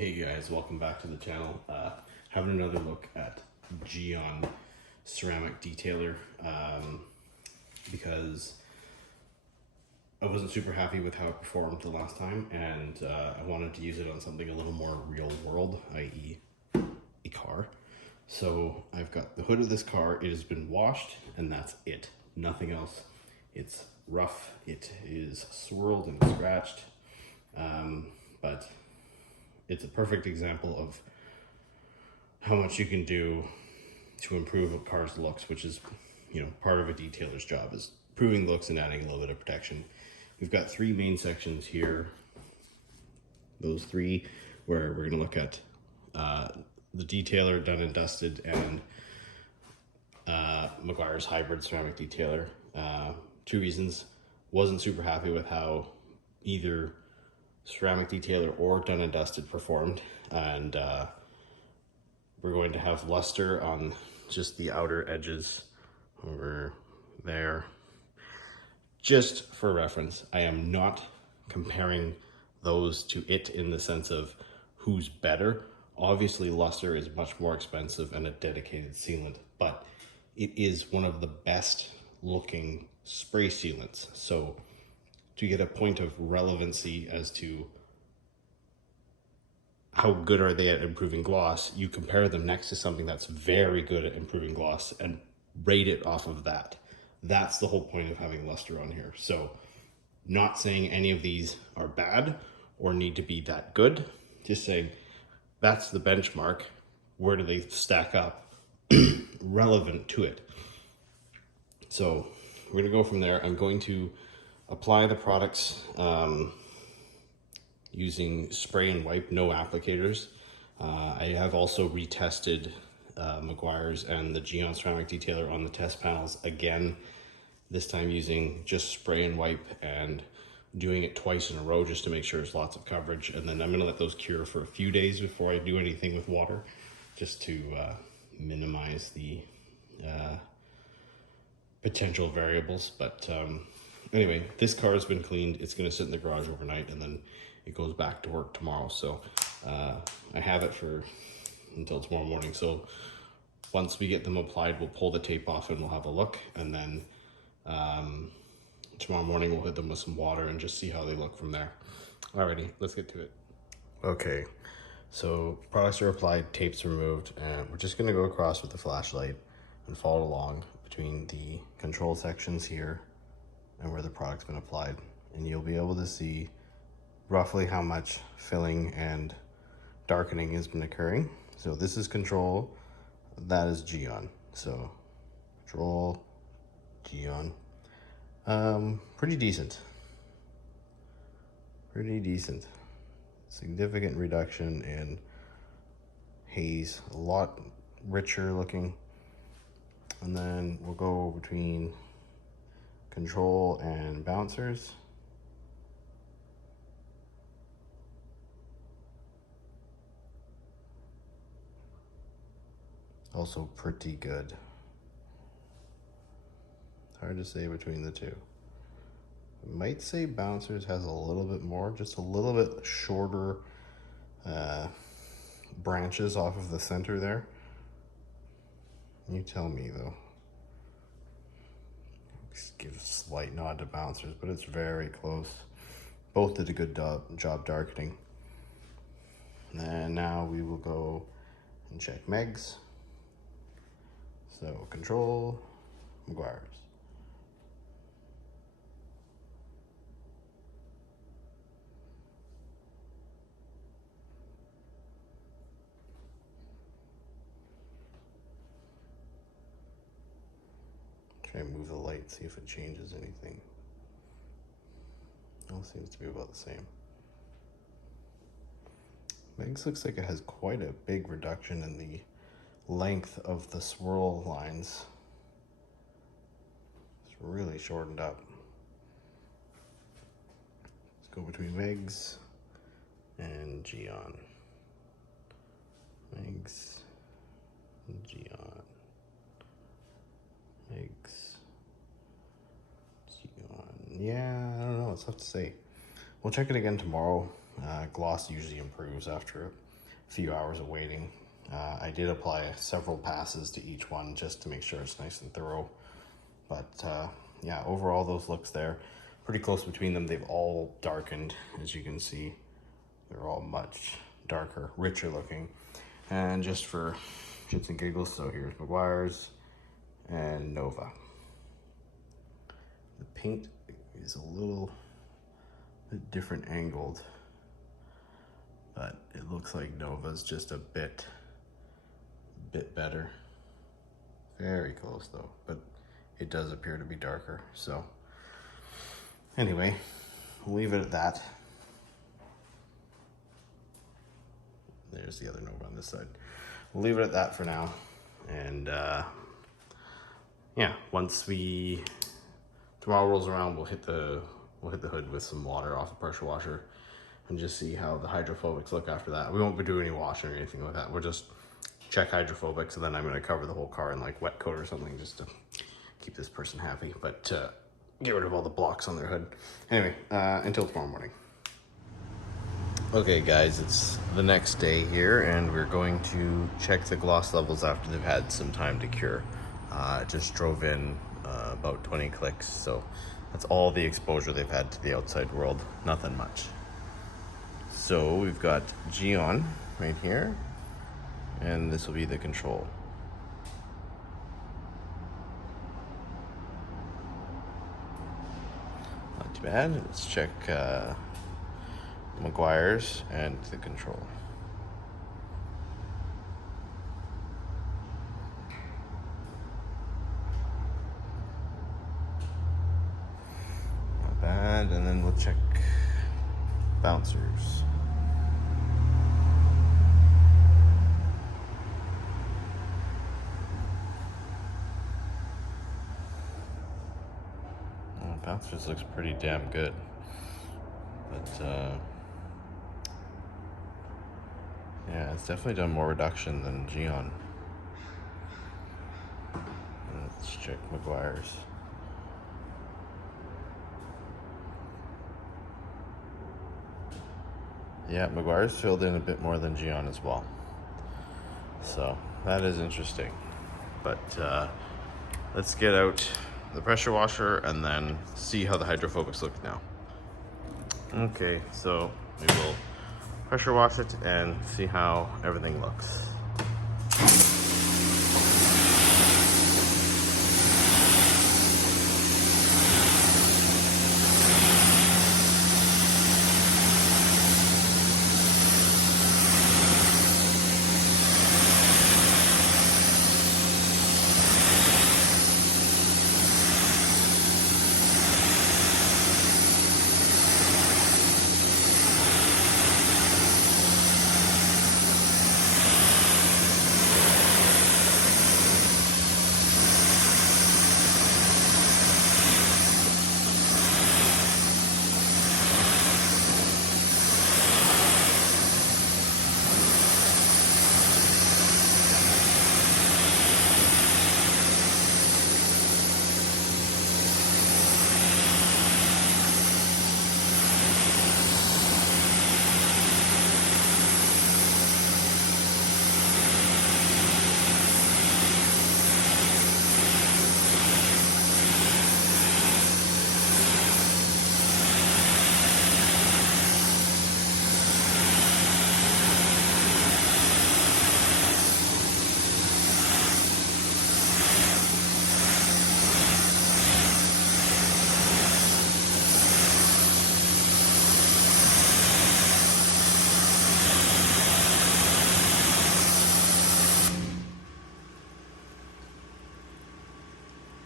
Hey guys, welcome back to the channel. Having another look at Gyeon Ceramic Detailer because I wasn't super happy with how it performed the last time, and I wanted to use it on something a little more real world, i.e. a car. So I've got the hood of this car. It has been washed and that's it, nothing else. It's rough, it is swirled and scratched, but it's a perfect example of how much you can do to improve a car's looks, which is, part of a detailer's job is improving looks and adding a little bit of protection. We've got three main sections here. Those three where we're gonna look at the detailer, done and dusted, and Meguiars hybrid ceramic detailer. Two reasons. Wasn't super happy with how either ceramic detailer or done and dusted performed, and we're going to have luster on just the outer edges over there. Just for reference, I am not comparing those to it in the sense of who's better. Obviously luster is much more expensive and a dedicated sealant, but it is one of the best looking spray sealants. So to get a point of relevancy as to how good are they at improving gloss, you compare them next to something that's very good at improving gloss and rate it off of that. That's the whole point of having luster on here. So not saying any of these are bad or need to be that good, just saying that's the benchmark. Where do they stack up relevant to it? So we're gonna go from there. I'm going to apply the products using spray and wipe, no applicators. I have also retested Meguiars and the Gyeon Ceramic Detailer on the test panels again, this time using just spray and wipe and doing it twice in a row just to make sure there's lots of coverage. And then I'm gonna let those cure for a few days before I do anything with water, just to minimize the potential variables. But anyway, this car has been cleaned. It's gonna sit in the garage overnight and then it goes back to work tomorrow. So I have it for until tomorrow morning. So once we get them applied, we'll pull the tape off and we'll have a look. And then tomorrow morning we'll hit them with some water and just see how they look from there. Alrighty, let's get to it. Okay, so products are applied, tape's removed, and we're just gonna go across with the flashlight and follow along between the control sections here and where the product's been applied. And you'll be able to see roughly how much filling and darkening has been occurring. So this is control, that is Gyeon. So control, Gyeon. Pretty decent. Significant reduction in haze, a lot richer looking. And then we'll go between control and bouncers. Also pretty good. Hard to say between the two. I might say bouncers has a little bit more, just a little bit shorter branches off of the center there. You tell me though. Just give a slight nod to bouncers, but it's very close. Both did a good job darkening. And now we will go and check Megs. So control, Meguiars. Try and move the light, see if it changes anything. All seems to be about the same. Megs looks like it has quite a big reduction in the length of the swirl lines. It's really shortened up. Let's go between Megs and Gyeon. Megs and Gyeon. Megs, Gyeon. Yeah, I don't know, it's tough to say. We'll check it again tomorrow. Gloss usually improves after it. few hours of waiting. I did apply several passes to each one just to make sure it's nice and thorough. But yeah, overall those looks there, pretty close between them. They've all darkened, as you can see. They're all much darker, richer looking. And just for shits and giggles, so here's Meguiars and Nova. The paint is a little bit different angled, but it looks like Nova's just a bit better. Very close though, but it does appear to be darker. So anyway, we'll leave it at that. There's the other Nova on this side. We'll leave it at that for now. And yeah, once tomorrow rolls around, we'll hit the hood with some water off the pressure washer and just see how the hydrophobics look after that. We won't be doing any washing or anything like that. We'll just check hydrophobics, and then I'm gonna cover the whole car in like wet coat or something just to keep this person happy, but get rid of all the blocks on their hood. Anyway, until tomorrow morning. Okay guys, it's the next day here, and we're going to check the gloss levels after they've had some time to cure. Just drove in about 20 clicks, so that's all the exposure they've had to the outside world. Nothing much. So we've got Gyeon right here, and this will be the control. Not too bad. Let's check Meguiars and the control. Not bad. And then we'll check bouncers. Bouncers looks pretty damn good, but yeah, it's definitely done more reduction than Gyeon. Let's check Meguiars. Yeah, Meguiars filled in a bit more than Gyeon as well, so that is interesting. But let's get out the pressure washer and then see how the hydrophobics look now. Okay, so we will pressure wash it and see how everything looks.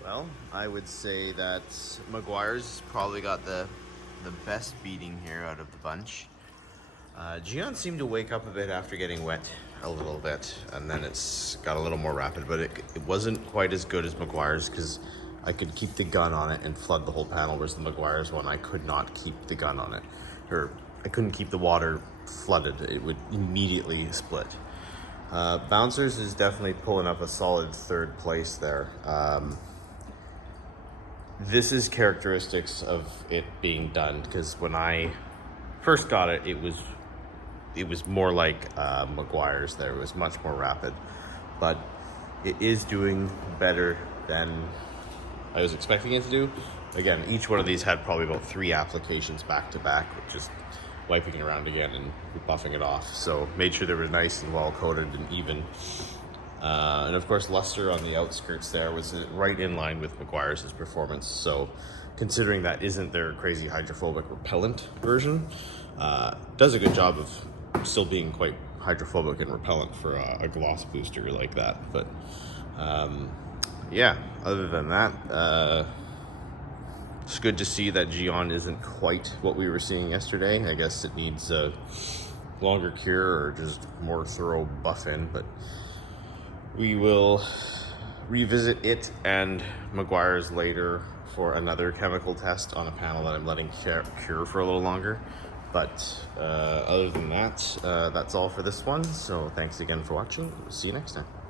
Well, I would say that Meguiars probably got the best beating here out of the bunch. Gyeon seemed to wake up a bit after getting wet a little bit, and then it's got a little more rapid, but it wasn't quite as good as Meguiars because I could keep the gun on it and flood the whole panel, whereas the Meguiars one, I could not keep the gun on it. Or I couldn't keep the water flooded. It would immediately split. Bouncers is definitely pulling up a solid third place there. This is characteristics of it being done, because when I first got it, it was it was more like Meguiars there. It was much more rapid, but it is doing better than I was expecting it to do. Again, each one of these had probably about 3 applications back to back, just wiping it around again and buffing it off. So made sure they were nice and well coated and even. And of course, luster on the outskirts there was right in line with Meguiars' performance. So considering that isn't their crazy hydrophobic repellent version, does a good job of still being quite hydrophobic and repellent for a gloss booster like that. But yeah, other than that, it's good to see that Gyeon isn't quite what we were seeing yesterday. I guess it needs a longer cure or just more thorough buff in, but we will revisit it and Meguiars later for another chemical test on a panel that I'm letting cure for a little longer. But other than that, that's all for this one. So thanks again for watching. See you next time.